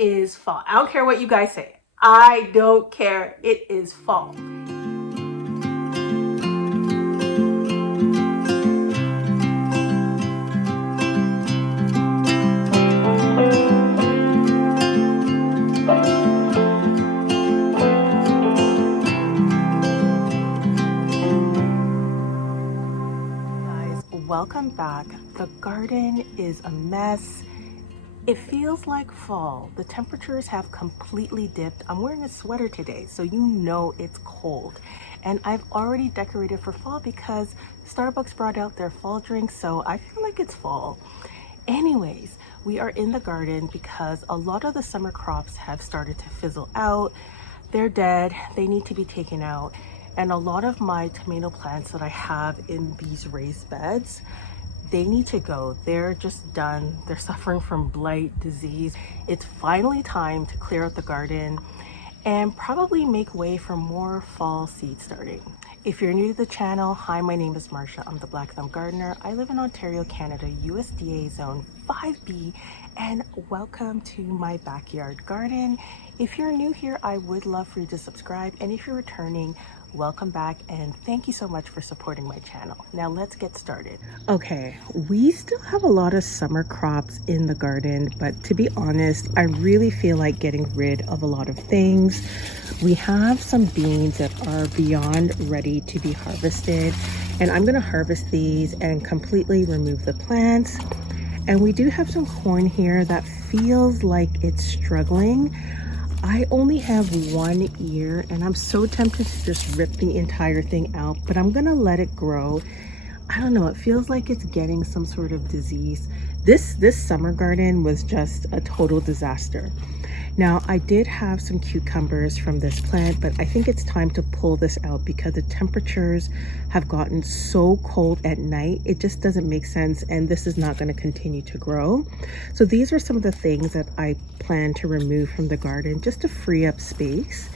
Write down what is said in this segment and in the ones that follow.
is fall. I don't care what you guys say. I don't care. It is fall. Welcome back. The garden is a mess. It feels like fall. The temperatures have completely dipped. I'm wearing a sweater today, so you know it's cold. And I've already decorated for fall because Starbucks brought out their fall drinks, so I feel like it's fall. Anyways, we are in the garden because a lot of the summer crops have started to fizzle out. They're dead. They need to be taken out. And a lot of my tomato plants that I have in these raised beds, they need to go. They're just done. They're suffering from blight, disease. It's finally time to clear out the garden and probably make way for more fall seed starting. If you're new to the channel, hi, my name is Marsha. I'm the Black Thumb Gardener. I live in Ontario, Canada, USDA Zone 5B, and welcome to my backyard garden. If you're new here, I would love for you to subscribe, and if you're returning, welcome back and thank you so much for supporting my channel. Now let's get started. Okay, we still have a lot of summer crops in the garden, but to be honest, I really feel like getting rid of a lot of things. We have some beans that are beyond ready to be harvested, and I'm gonna harvest these and completely remove the plants. And we do have some corn here that feels like it's struggling. I only have one ear and I'm so tempted to just rip the entire thing out, but I'm gonna let it grow. I don't know, it feels like it's getting some sort of disease. This summer garden was just a total disaster. Now, I did have some cucumbers from this plant, but I think it's time to pull this out because the temperatures have gotten so cold at night. It just doesn't make sense, and this is not going to continue to grow. So these are some of the things that I plan to remove from the garden just to free up space.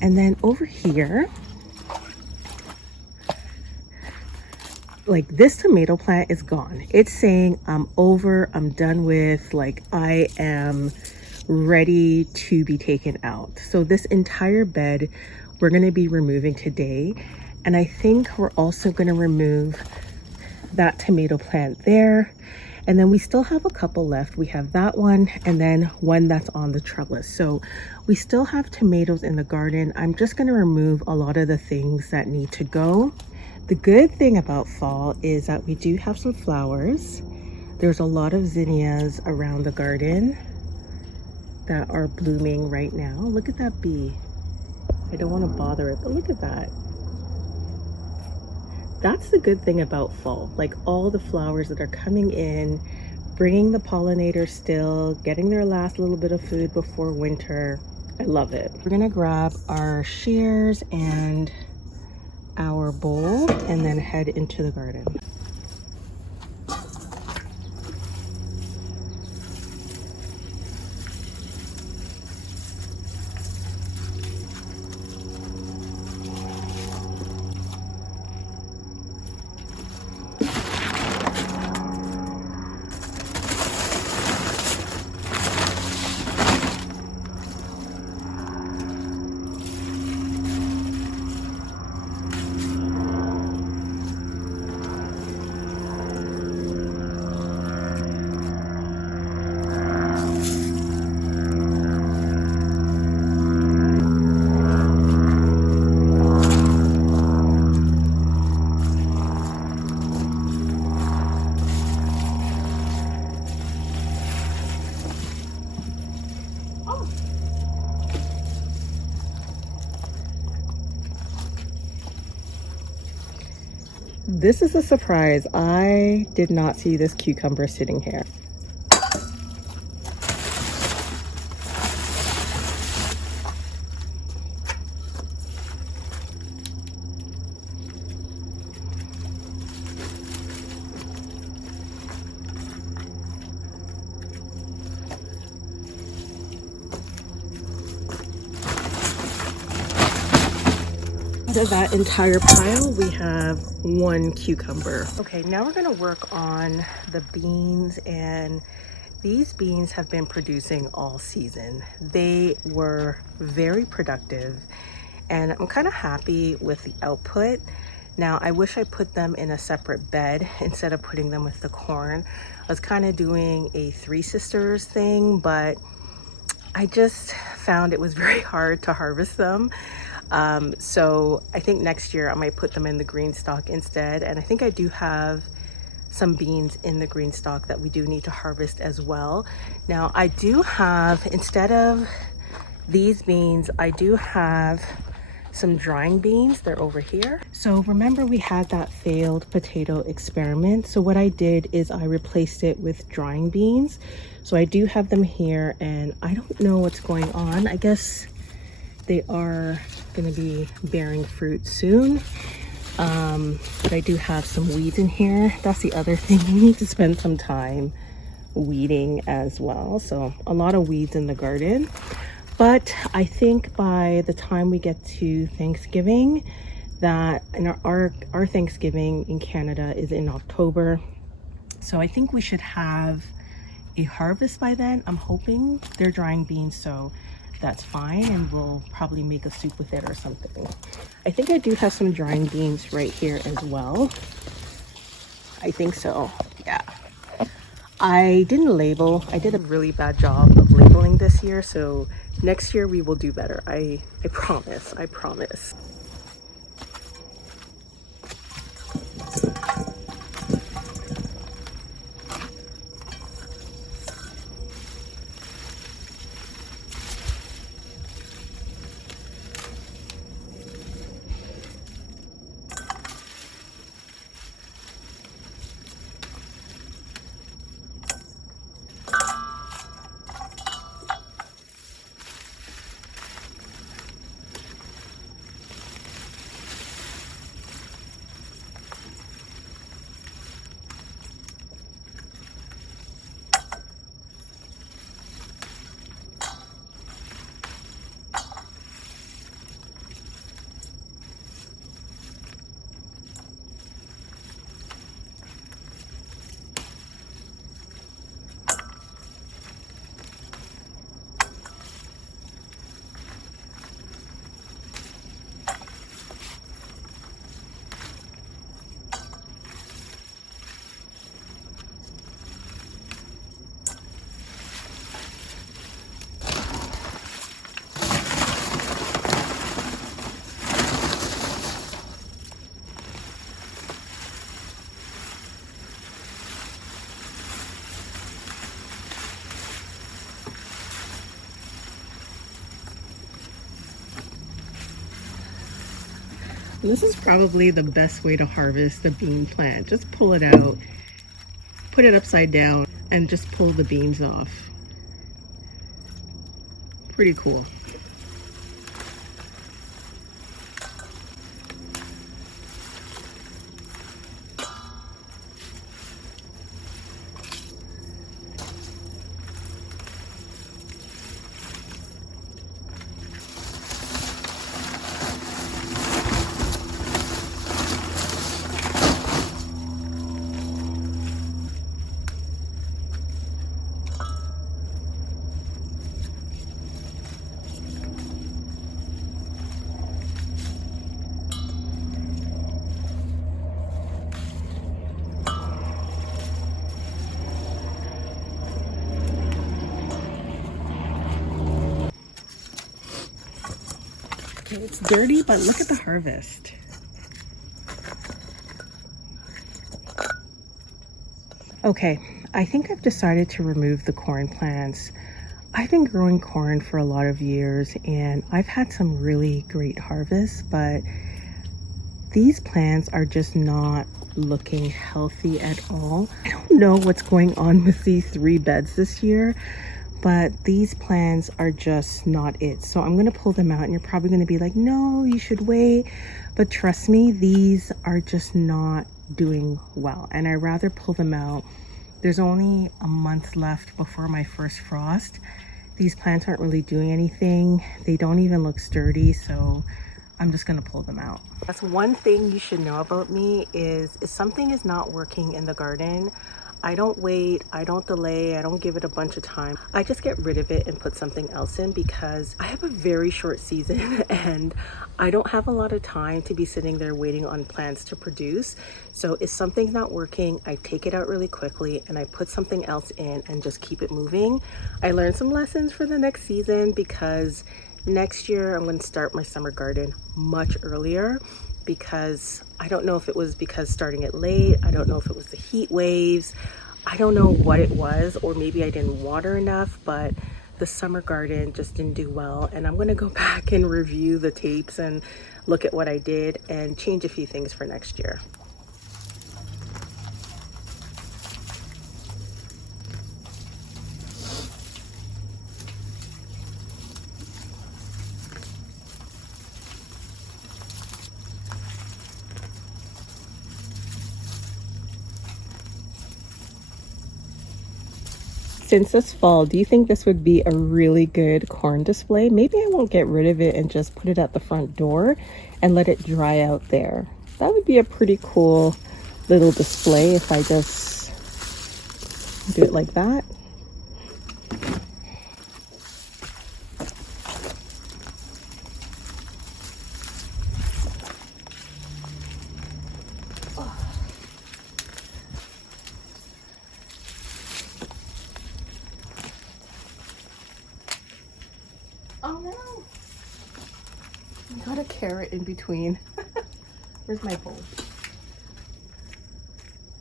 And then over here, like, this tomato plant is gone. It's saying I'm over, I'm done with, like, I am ready to be taken out. So this entire bed we're going to be removing today, and I think we're also going to remove that tomato plant there. And then we still have a couple left. We have that one and then one that's on the trellis. So we still have tomatoes in the garden. I'm just going to remove a lot of the things that need to go. The good thing about fall is that we do have some flowers. There's a lot of zinnias around the garden that are blooming right now. Look at that bee. I don't want to bother it, but look at that. That's the good thing about fall. Like, all the flowers that are coming in, bringing the pollinators still, getting their last little bit of food before winter. I love it. We're gonna grab our shears and our bowl and then head into the garden. This is a surprise. I did not see this cucumber sitting here. Out of that entire pile, we have one cucumber. Okay, now we're gonna work on the beans and These beans have been producing all season. They were very productive and I'm kind of happy with the output. Now, I wish I put them in a separate bed instead of putting them with the corn. I was kind of doing a Three Sisters thing, but I just found it was very hard to harvest them. So I think next year I might put them in the green stalk instead. And I think I do have some beans in the green stalk that we do need to harvest as well. Now I do have, instead of these beans, I do have some drying beans. They're over here. So remember we had that failed potato experiment. So what I did is I replaced it with drying beans. So I do have them here and I don't know what's going on. I guess they are going to be bearing fruit soon. But I do have some weeds in here. That's the other thing. We need to spend some time weeding as well. So a lot of weeds in the garden. But I think by the time we get to Thanksgiving, that and our Thanksgiving in Canada is in October. So I think we should have a harvest by then. I'm hoping. They're drying beans, so that's fine, and we'll probably make a soup with it or something. I think I do have some drying beans right here as well. I think so, yeah. I didn't label. I did a really bad job of labeling this year, so next year we will do better. I promise, I promise. This is probably the best way to harvest the bean plant. Just pull it out, put it upside down, and just pull the beans off. Pretty cool. It's dirty, but look at the harvest. Okay, I think I've decided to remove the corn plants. I've been growing corn for a lot of years and I've had some really great harvests, but these plants are just not looking healthy at all. I don't know what's going on with these 3 beds this year, but these plants are just not it. So I'm gonna pull them out and you're probably gonna be like, no, you should wait. But trust me, these are just not doing well. And I'd rather pull them out. There's only a month left before my first frost. These plants aren't really doing anything. They don't even look sturdy, so I'm just gonna pull them out. That's one thing you should know about me is if something is not working in the garden, I don't wait, I don't delay, I don't give it a bunch of time. I just get rid of it and put something else in because I have a very short season and I don't have a lot of time to be sitting there waiting on plants to produce. So if something's not working, I take it out really quickly and I put something else in and just keep it moving. I learned some lessons for the next season because next year I'm going to start my summer garden much earlier, because I don't know if it was because starting it late, I don't know if it was the heat waves, I don't know what it was, or maybe I didn't water enough, but the summer garden just didn't do well. And I'm going to go back and review the tapes and look at what I did and change a few things for next year. Since this fall, do you think this would be a really good corn display? Maybe I won't get rid of it and just put it at the front door and let it dry out there. That would be a pretty cool little display if I just do it like that. Oh no! I got a carrot in between. Where's my bowl?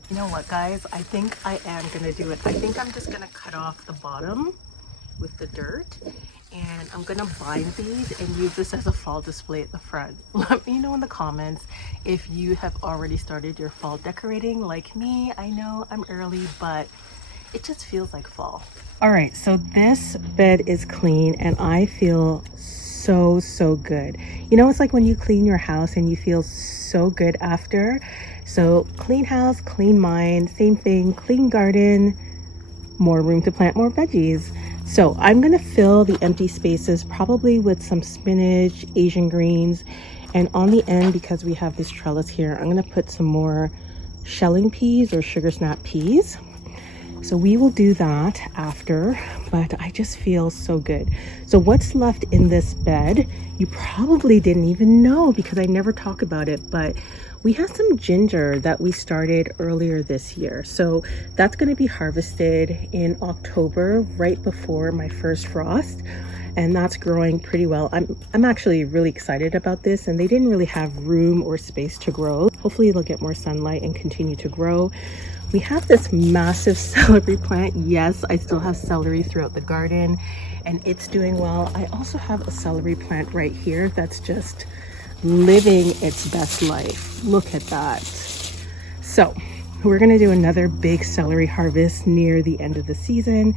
You know what, guys? I think I am gonna do it. I think I'm just gonna cut off the bottom with the dirt, and I'm gonna bind these and use this as a fall display at the front. Let me know in the comments if you have already started your fall decorating like me. I know I'm early, but it just feels like fall. All right, so this bed is clean and I feel so good. You know, it's like when you clean your house and you feel so good after. So clean house, clean mind, same thing, clean garden, more room to plant more veggies. So I'm gonna fill the empty spaces probably with some spinach, Asian greens, and on the end, because we have this trellis here, I'm gonna put some more shelling peas or sugar snap peas. So we will do that after, but I just feel so good. So what's left in this bed, you probably didn't even know because I never talk about it, but we have some ginger that we started earlier this year. So that's going to be harvested in October, right before my first frost. And that's growing pretty well. I'm actually really excited about this, and they didn't really have room or space to grow. Hopefully they'll get more sunlight and continue to grow. We have this massive celery plant. Yes, I still have celery throughout the garden and it's doing well. I also have a celery plant right here that's just living its best life. Look at that. So we're gonna do another big celery harvest near the end of the season.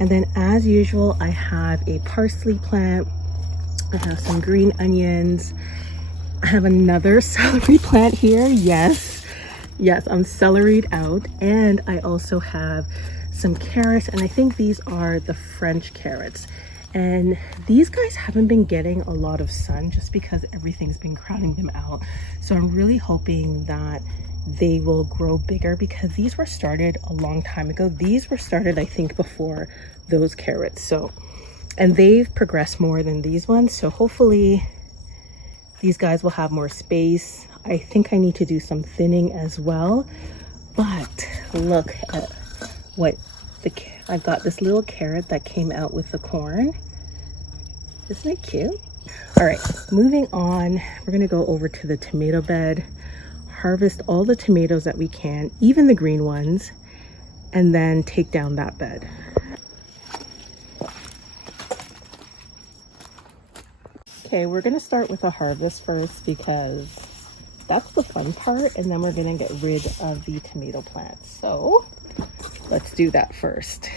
And then as usual, I have a parsley plant. I have some green onions. I have another celery plant here. Yes, I'm celeryed out. And I also have some carrots, and I think these are the French carrots. And these guys haven't been getting a lot of sun just because everything's been crowding them out. So I'm really hoping that they will grow bigger because these were started a long time ago. These were started, I think, before those carrots. So, and they've progressed more than these ones. So hopefully these guys will have more space. I think I need to do some thinning as well. But look at what I've got this little carrot that came out with the corn. Isn't it cute? All right, moving on. We're gonna go over to the tomato bed, harvest all the tomatoes that we can, even the green ones, and then take down that bed. Okay, we're gonna start with a harvest first because that's the fun part, and then we're gonna get rid of the tomato plants. So let's do that first.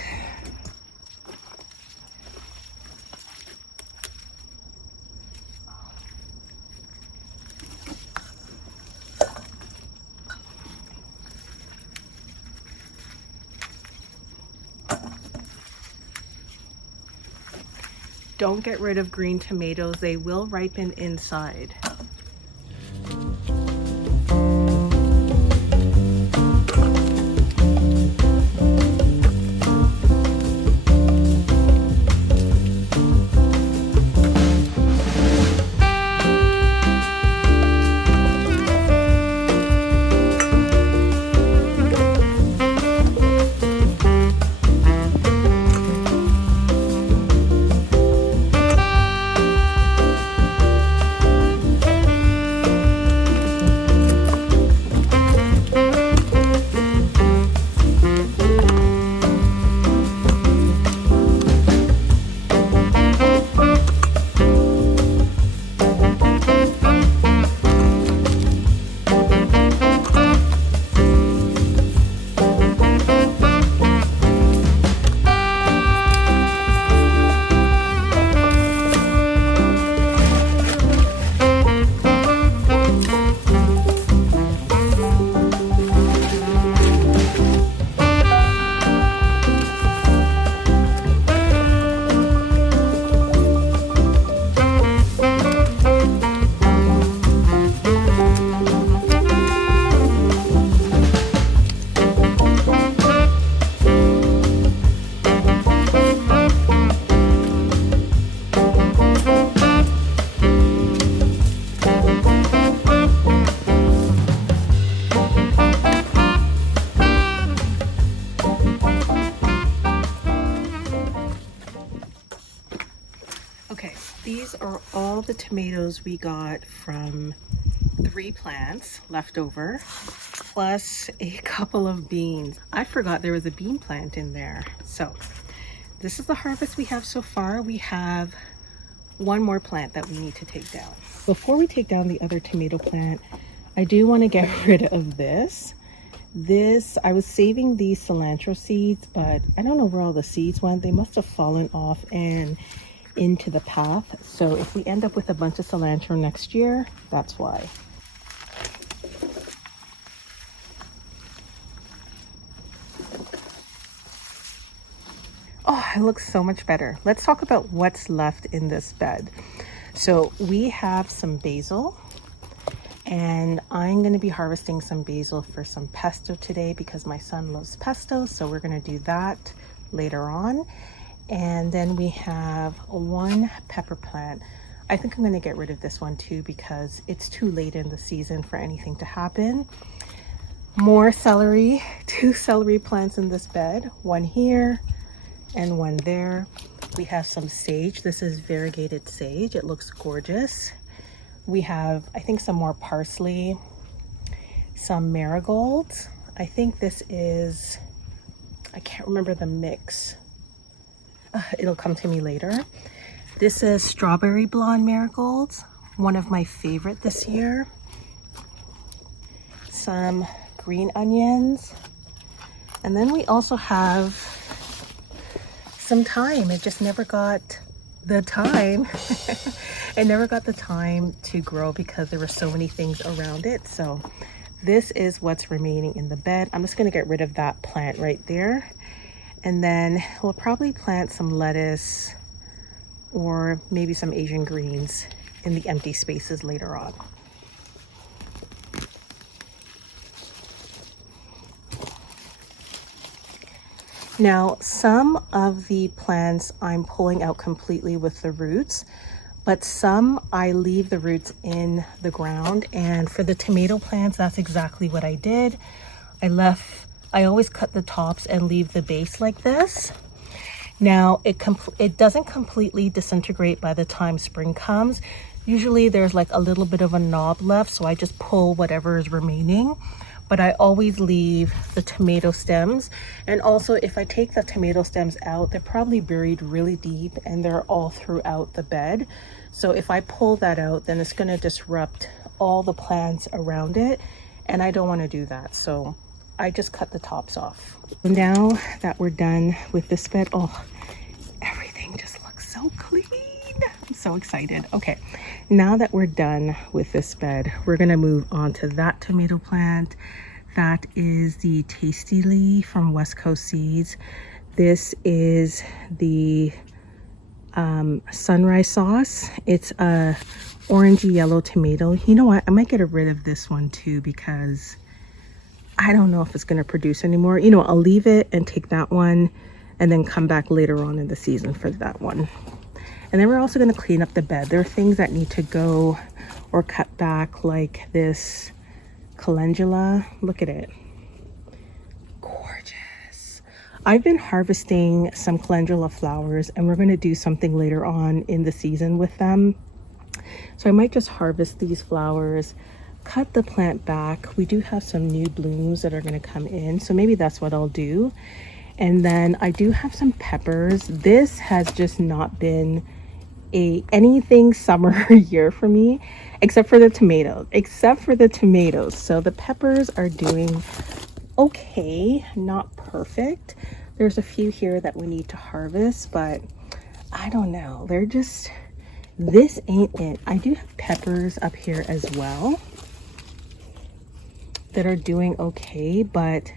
Don't get rid of green tomatoes. They will ripen inside. Okay, these are all the tomatoes we got from 3 plants left over, plus a couple of beans. I forgot there was a bean plant in there. So this is the harvest we have so far. We have one more plant that we need to take down. Before we take down the other tomato plant, I do want to get rid of this. I was saving these cilantro seeds, but I don't know where all the seeds went. They must have fallen off and into the path. So if we end up with a bunch of cilantro next year, that's why. Oh, it looks so much better. Let's talk about what's left in this bed. So we have some basil, and I'm going to be harvesting some basil for some pesto today because my son loves pesto. So we're going to do that later on. And then we have one pepper plant. I think I'm going to get rid of this one too because it's too late in the season for anything to happen. More celery, 2 celery plants in this bed, one here and one there. We have some sage. This is variegated sage. It looks gorgeous. We have, I think, some more parsley, some marigolds. I think this is, I can't remember the mix. It'll come to me later. This is strawberry blonde marigolds, one of my favorite this year. Some green onions. And then we also have some thyme. It just never got the time. It never got the time to grow because there were so many things around it. So this is what's remaining in the bed. I'm just going to get rid of that plant right there. And then we'll probably plant some lettuce or maybe some Asian greens in the empty spaces later on. Now, some of the plants I'm pulling out completely with the roots, but some I leave the roots in the ground. And for the tomato plants, that's exactly what I did. I always cut the tops and leave the base like this. Now, it doesn't completely disintegrate by the time spring comes. Usually there's like a little bit of a knob left, so I just pull whatever is remaining. But I always leave the tomato stems. And also, if I take the tomato stems out, they're probably buried really deep and they're all throughout the bed. So if I pull that out, then it's gonna disrupt all the plants around it. And I don't wanna do that. So I just cut the tops off. Now that we're done with this bed, oh, everything just looks so clean. I'm so excited. Okay, now that we're done with this bed, we're gonna move on to that tomato plant. That is the Tastily from West Coast Seeds. This is the sunrise sauce. It's a orangey yellow tomato. You know what? I might get rid of this one too because I don't know if it's going to produce anymore. You know, I'll leave it and take that one and then come back later on in the season for that one. And then we're also going to clean up the bed. There are things that need to go or cut back, like this calendula. Look at it. Gorgeous. I've been harvesting some calendula flowers and we're going to do something later on in the season with them. So I might just harvest these flowers, cut the plant back. We do have some new blooms that are going to come in, so maybe that's what I'll do. And then I do have some peppers. This has just not been anything summer year for me, except for the tomatoes. So the peppers are doing okay, not perfect. There's a few here that we need to harvest, but I don't know. This ain't it. I do have peppers up here as well that are doing okay, but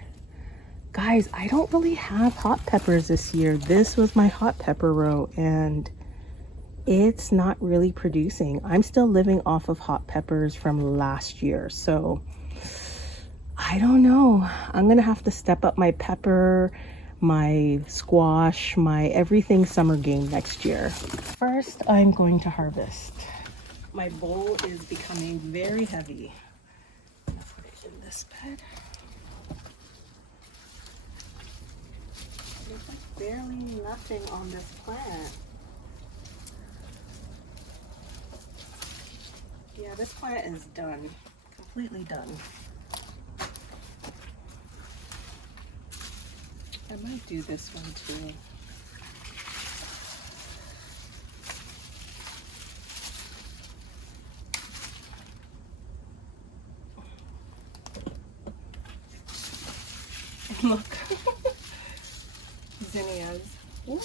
guys, I don't really have hot peppers this year. This was my hot pepper row and it's not really producing. I'm still living off of hot peppers from last year, so I don't know. I'm gonna have to step up my pepper, my squash, my everything summer game next year. First, I'm going to harvest. My bowl is becoming very heavy. This bed. There's like barely nothing on this plant. Yeah, this plant is done, completely done. I might do this one too. Look, zinnias. Ooh.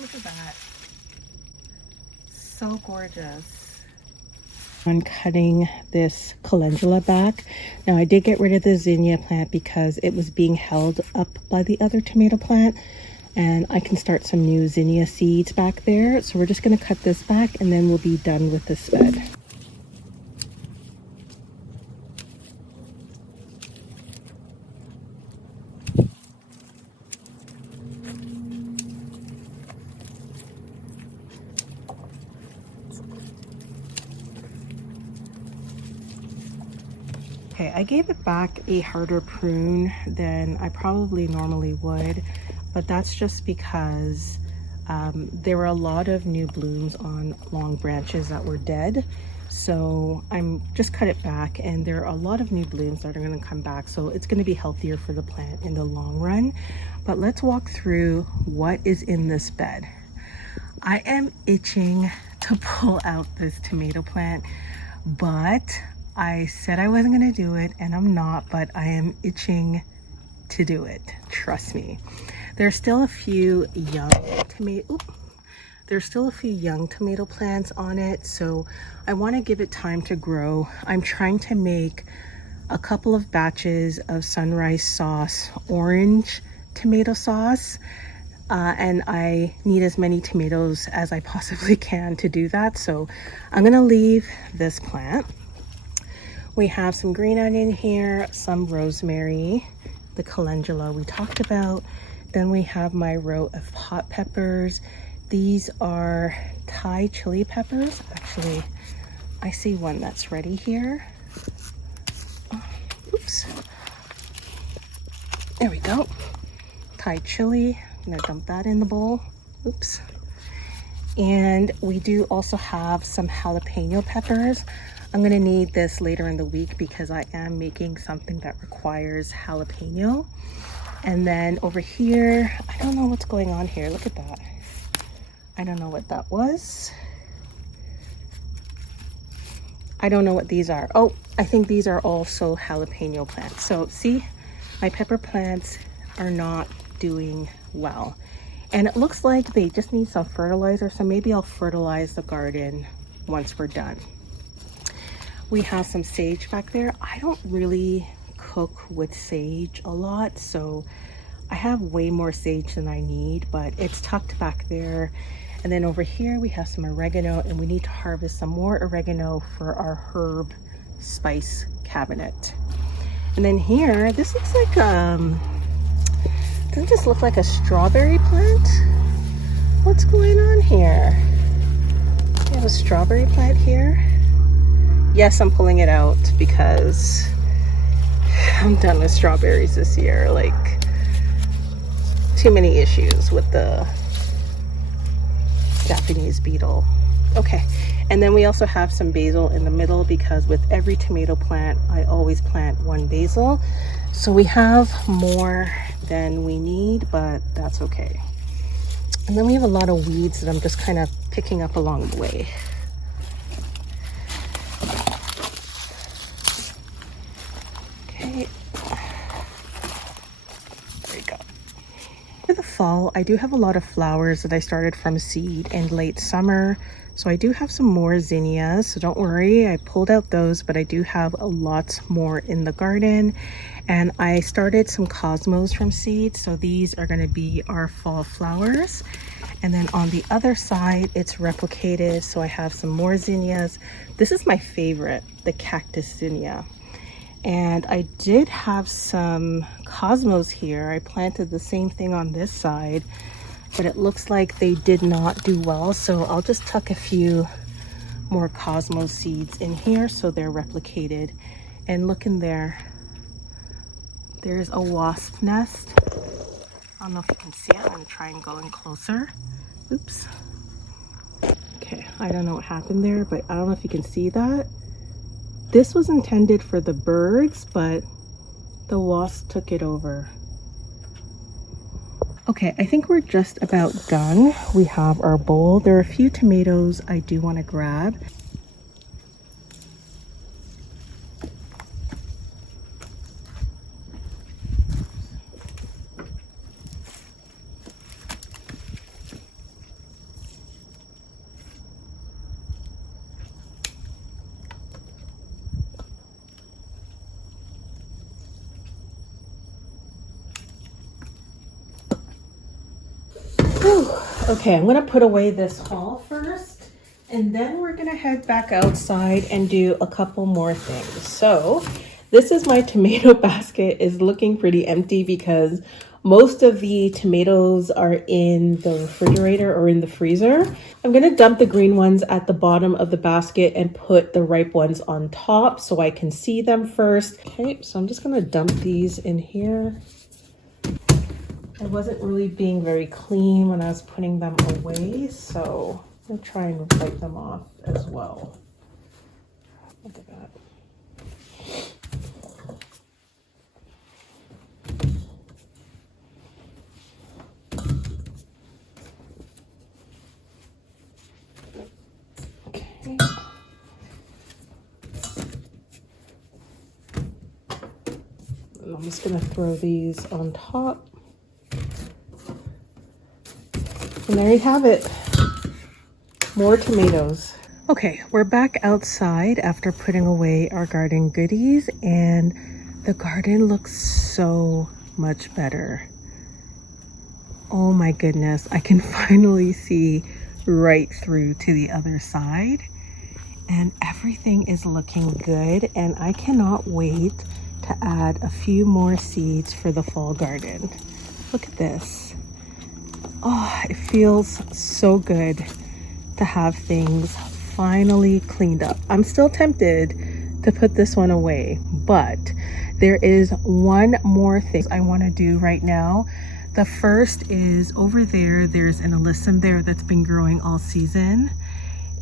Look at that. So gorgeous. I'm cutting this calendula back. Now I did get rid of the zinnia plant because it was being held up by the other tomato plant, and I can start some new zinnia seeds back there. So we're just going to cut this back and then we'll be done with this bed. Okay, I gave it back a harder prune than I probably normally would, but that's just because there were a lot of new blooms on long branches that were dead. So I'm just cut it back, and there are a lot of new blooms that are going to come back. So it's going to be healthier for the plant in the long run. But let's walk through what is in this bed. I am itching to pull out this tomato plant, but I said I wasn't going to do it, and I'm not, but I am itching to do it. Trust me. There's still a few young tomato plants on it, so I want to give it time to grow. I'm trying to make a couple of batches of sunrise sauce, orange tomato sauce, and I need as many tomatoes as I possibly can to do that. So I'm going to leave this plant. We have some green onion here, some rosemary, the calendula we talked about. Then we have my row of hot peppers. These are Thai chili peppers. Actually, I see one that's ready here. Oops. There we go. Thai chili. I'm gonna dump that in the bowl. Oops. And we do also have some jalapeno peppers. I'm gonna need this later in the week because I am making something that requires jalapeno. And then over here, I don't know what's going on here. Look at that. I don't know what that was. I don't know what these are. Oh, I think these are also jalapeno plants. So see, my pepper plants are not doing well. And it looks like they just need some fertilizer. So maybe I'll fertilize the garden once we're done. We have some sage back there. I don't really cook with sage a lot, so I have way more sage than I need, but it's tucked back there. And then over here we have some oregano, and we need to harvest some more oregano for our herb spice cabinet. And then here, this looks like doesn't this look like a strawberry plant? What's going on here? We have a strawberry plant here. Yes, I'm pulling it out because I'm done with strawberries this year. Like, too many issues with the Japanese beetle. Okay, and then we also have some basil in the middle because with every tomato plant, I always plant one basil. So we have more than we need, but that's okay. And then we have a lot of weeds that I'm just kind of picking up along the way. Okay, there we go. For the fall, I do have a lot of flowers that I started from seed in late summer. So I do have some more zinnias, so don't worry, I pulled out those, but I do have lots more in the garden. And I started some cosmos from seed, so these are going to be our fall flowers. And then on the other side, it's replicated, so I have some more zinnias. This is my favorite, the cactus zinnia. And I did have some cosmos here. I planted the same thing on this side, but it looks like they did not do well. So I'll just tuck a few more cosmos seeds in here so they're replicated. And look in there, there's a wasp nest. I don't know if you can see it. I'm gonna try and go in closer. Oops. Okay, I don't know what happened there, but I don't know if you can see that. This was intended for the birds, but the wasp took it over. Okay, I think we're just about done. We have our bowl. There are a few tomatoes I do want to grab. Whew. Okay, I'm gonna put away this haul first, and then we're gonna head back outside and do a couple more things. So this is my tomato basket is looking pretty empty because most of the tomatoes are in the refrigerator or in the freezer. I'm gonna dump the green ones at the bottom of the basket and put the ripe ones on top so I can see them first. Okay, so I'm just gonna dump these in here. I wasn't really being very clean when I was putting them away, so I'll try and wipe them off as well. Look at that. Okay. And I'm just gonna throw these on top. And there you have it, more tomatoes. Okay, we're back outside after putting away our garden goodies, and the garden looks so much better. Oh my goodness, I can finally see right through to the other side, and everything is looking good, and I cannot wait to add a few more seeds for the fall garden. Look at this. Oh, it feels so good to have things finally cleaned up. I'm still tempted to put this one away, but there is one more thing I want to do right now. The first is over there, there's an alyssum there that's been growing all season,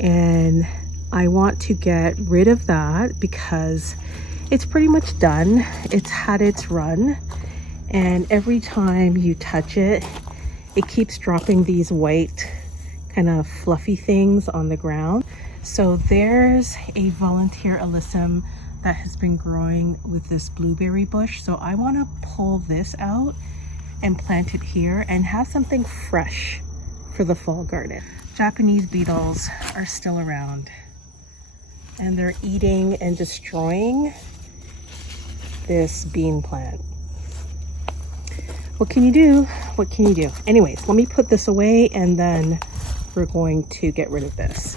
and I want to get rid of that because it's pretty much done. It's had its run, and every time you touch it, it keeps dropping these white kind of fluffy things on the ground. So there's a volunteer alyssum that has been growing with this blueberry bush. So I want to pull this out and plant it here and have something fresh for the fall garden. Japanese beetles are still around, and they're eating and destroying this bean plant. What can you do? What can you do? Anyways, let me put this away and then we're going to get rid of this.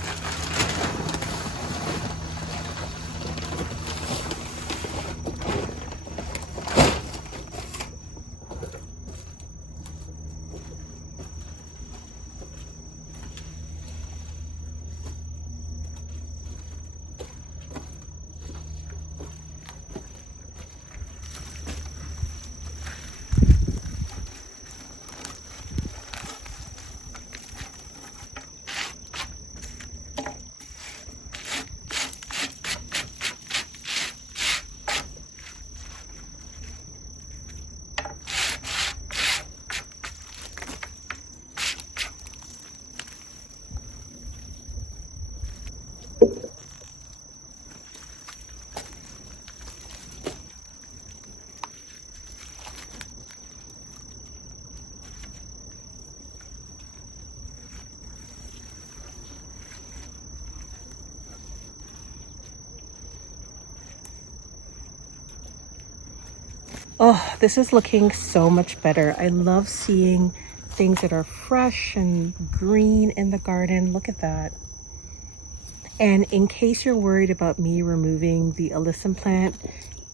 Oh, this is looking so much better. I love seeing things that are fresh and green in the garden. Look at that. And in case you're worried about me removing the alyssum plant,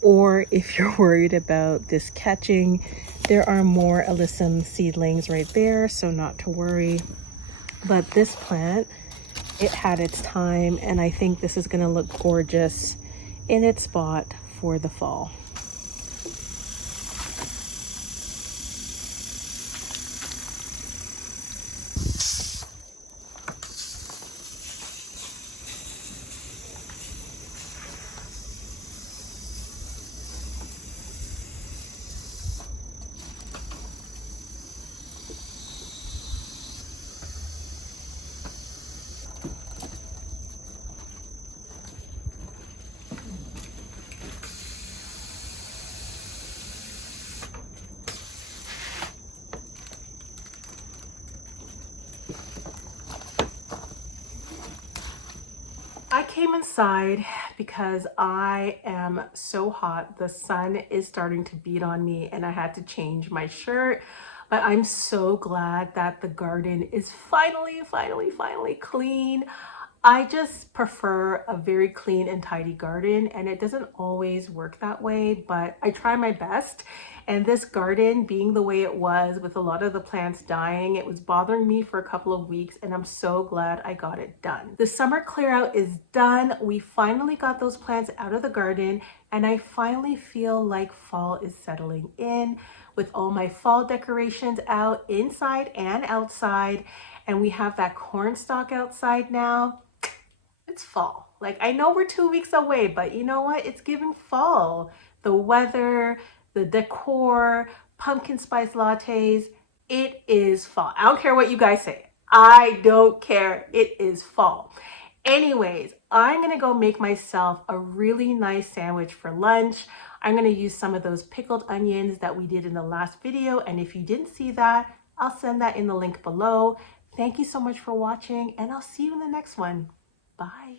or if you're worried about this catching, there are more alyssum seedlings right there, so not to worry. But this plant, it had its time, and I think this is going to look gorgeous in its spot for the fall. I came inside because I am so hot. The sun is starting to beat on me and I had to change my shirt. But I'm so glad that the garden is finally clean. I just prefer a very clean and tidy garden, and it doesn't always work that way, but I try my best. And this garden being the way it was with a lot of the plants dying, it was bothering me for a couple of weeks, and I'm so glad I got it done. The summer clear out is done. We finally got those plants out of the garden, and I finally feel like fall is settling in with all my fall decorations out inside and outside. And we have that corn stalk outside now. It's fall. Like, I know we're 2 weeks away, but you know what? It's giving fall. The weather, the decor, pumpkin spice lattes. It is fall. I don't care what you guys say. I don't care. It is fall. Anyways, I'm gonna go make myself a really nice sandwich for lunch. I'm gonna use some of those pickled onions that we did in the last video. And if you didn't see that, I'll send that in the link below. Thank you so much for watching, and I'll see you in the next one. Bye.